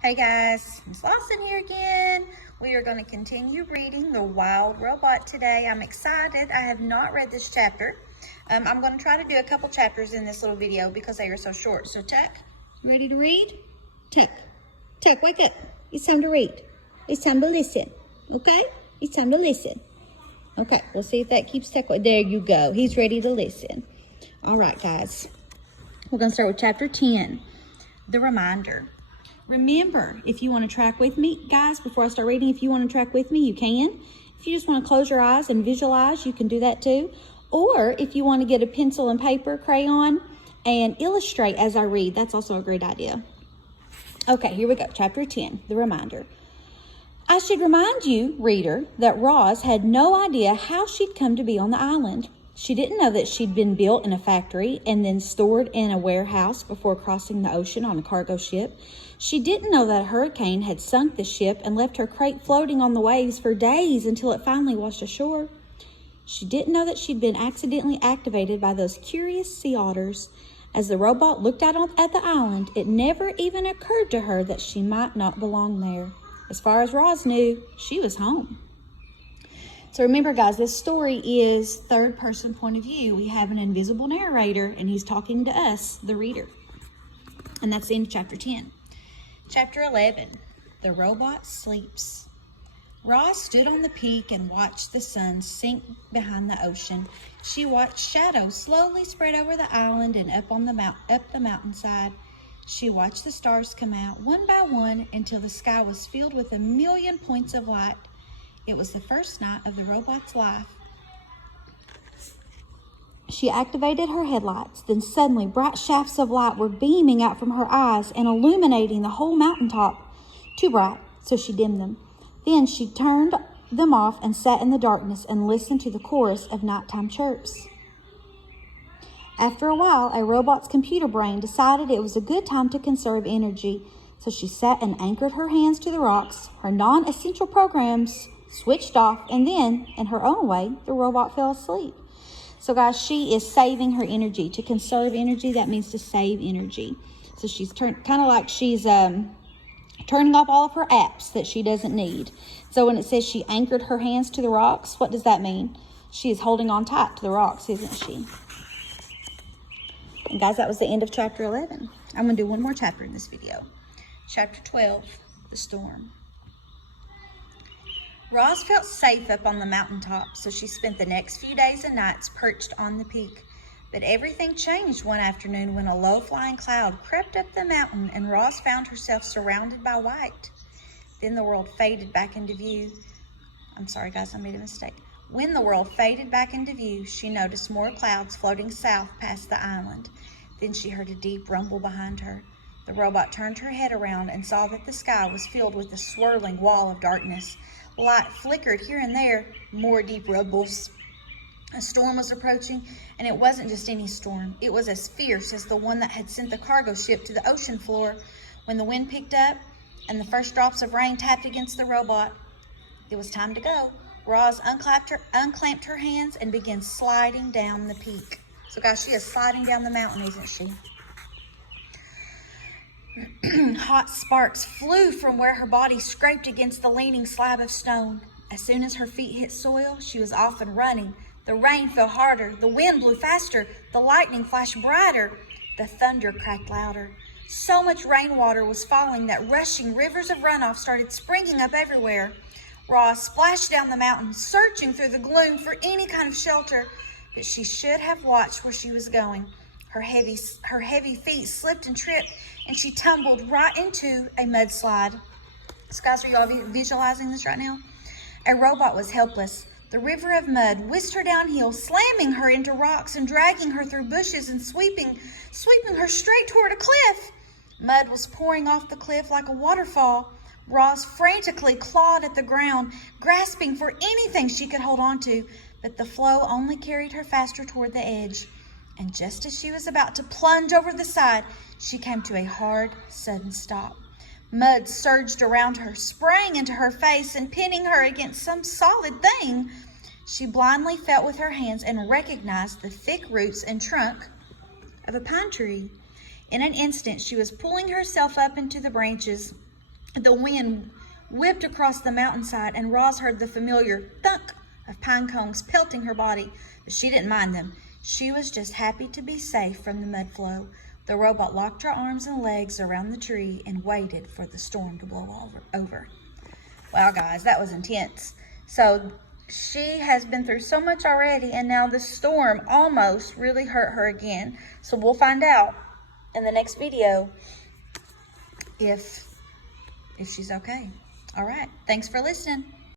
Hey guys, Miss Lawson here again. We are going to continue reading The Wild Robot today. I'm excited. I have not read this chapter. I'm going to try to do a couple chapters in this little video because they are so short. So Tuck, you ready to read? Tuck, wake up. It's time to read. It's time to listen. Okay? It's time to listen. Okay, we'll see if that keeps Tuck. There you go. He's ready to listen. All right, guys. We're going to start with chapter 10, The Reminder. Remember, if you want to track with me, guys, before I start reading, if you want to track with me, you can. If you just want to close your eyes and visualize, you can do that too. Or if you want to get a pencil and paper, crayon, and illustrate as I read, that's also a great idea. Okay, here we go. Chapter 10, The Reminder. I should remind you, reader, that Roz had no idea how she'd come to be on the island. She didn't know that she'd been built in a factory and then stored in a warehouse before crossing the ocean on a cargo ship. She didn't know that a hurricane had sunk the ship and left her crate floating on the waves for days until it finally washed ashore. She didn't know that she'd been accidentally activated by those curious sea otters. As the robot looked out at the island, it never even occurred to her that she might not belong there. As far as Roz knew, she was home. So remember, guys, this story is third-person point of view. We have an invisible narrator, and he's talking to us, the reader. And that's the end of chapter 10. Chapter 11, The Robot Sleeps. Roz stood on the peak and watched the sun sink behind the ocean. She watched shadows slowly spread over the island and up the mountainside. She watched the stars come out one by one until the sky was filled with a million points of light. It was the first night of the robot's life. She activated her headlights. Then suddenly bright shafts of light were beaming out from her eyes and illuminating the whole mountaintop. Too bright, so she dimmed them. Then she turned them off and sat in the darkness and listened to the chorus of nighttime chirps. After a while, a robot's computer brain decided it was a good time to conserve energy. So she sat and anchored her hands to the rocks. Her non-essential programs switched off, and then, in her own way, the robot fell asleep. So guys, she is saving her energy. To conserve energy, that means to save energy. So she's kind of like she's turning off all of her apps that she doesn't need. So when it says she anchored her hands to the rocks, what does that mean? She is holding on tight to the rocks, isn't she? And guys, that was the end of chapter 11. I'm going to do one more chapter in this video. Chapter 12, The Storm. Roz felt safe up on the mountaintop, so she spent the next few days and nights perched on the peak. But everything changed one afternoon when a low-flying cloud crept up the mountain and Roz found herself surrounded by white. Then the world faded back into view. I'm sorry, guys, I made a mistake. When the world faded back into view, she noticed more clouds floating south past the island. Then she heard a deep rumble behind her. The robot turned her head around and saw that the sky was filled with a swirling wall of darkness. Light flickered here and there, more deep rumbles. A storm was approaching, and it wasn't just any storm. It was as fierce as the one that had sent the cargo ship to the ocean floor. When the wind picked up and the first drops of rain tapped against the robot, it was time to go. Roz unclamped her hands and began sliding down the peak. So guys, she is sliding down the mountain, isn't she? Hot sparks flew from where her body scraped against the leaning slab of stone. As soon as her feet hit soil, she was off and running. The rain fell harder, the wind blew faster, the lightning flashed brighter, the thunder cracked louder. So much rainwater was falling that rushing rivers of runoff started springing up everywhere. Roz splashed down the mountain, searching through the gloom for any kind of shelter, but she should have watched where she was going. Her heavy feet slipped and tripped, and she tumbled right into a mudslide. So guys, are you all visualizing this right now? A robot was helpless. The river of mud whisked her downhill, slamming her into rocks and dragging her through bushes and sweeping her straight toward a cliff. Mud was pouring off the cliff like a waterfall. Roz frantically clawed at the ground, grasping for anything she could hold on to, but the flow only carried her faster toward the edge. And just as she was about to plunge over the side, she came to a hard, sudden stop. Mud surged around her, sprang into her face, and pinning her against some solid thing. She blindly felt with her hands and recognized the thick roots and trunk of a pine tree. In an instant, she was pulling herself up into the branches The wind whipped across the mountainside, and Roz heard the familiar thunk of pine cones pelting her body, but she didn't mind them. She was just happy to be safe from the mud flow. The robot locked her arms and legs around the tree and waited for the storm to blow over. Wow, guys, that was intense. So she has been through so much already, and now the storm almost really hurt her again. So we'll find out in the next video if she's okay. All right, thanks for listening.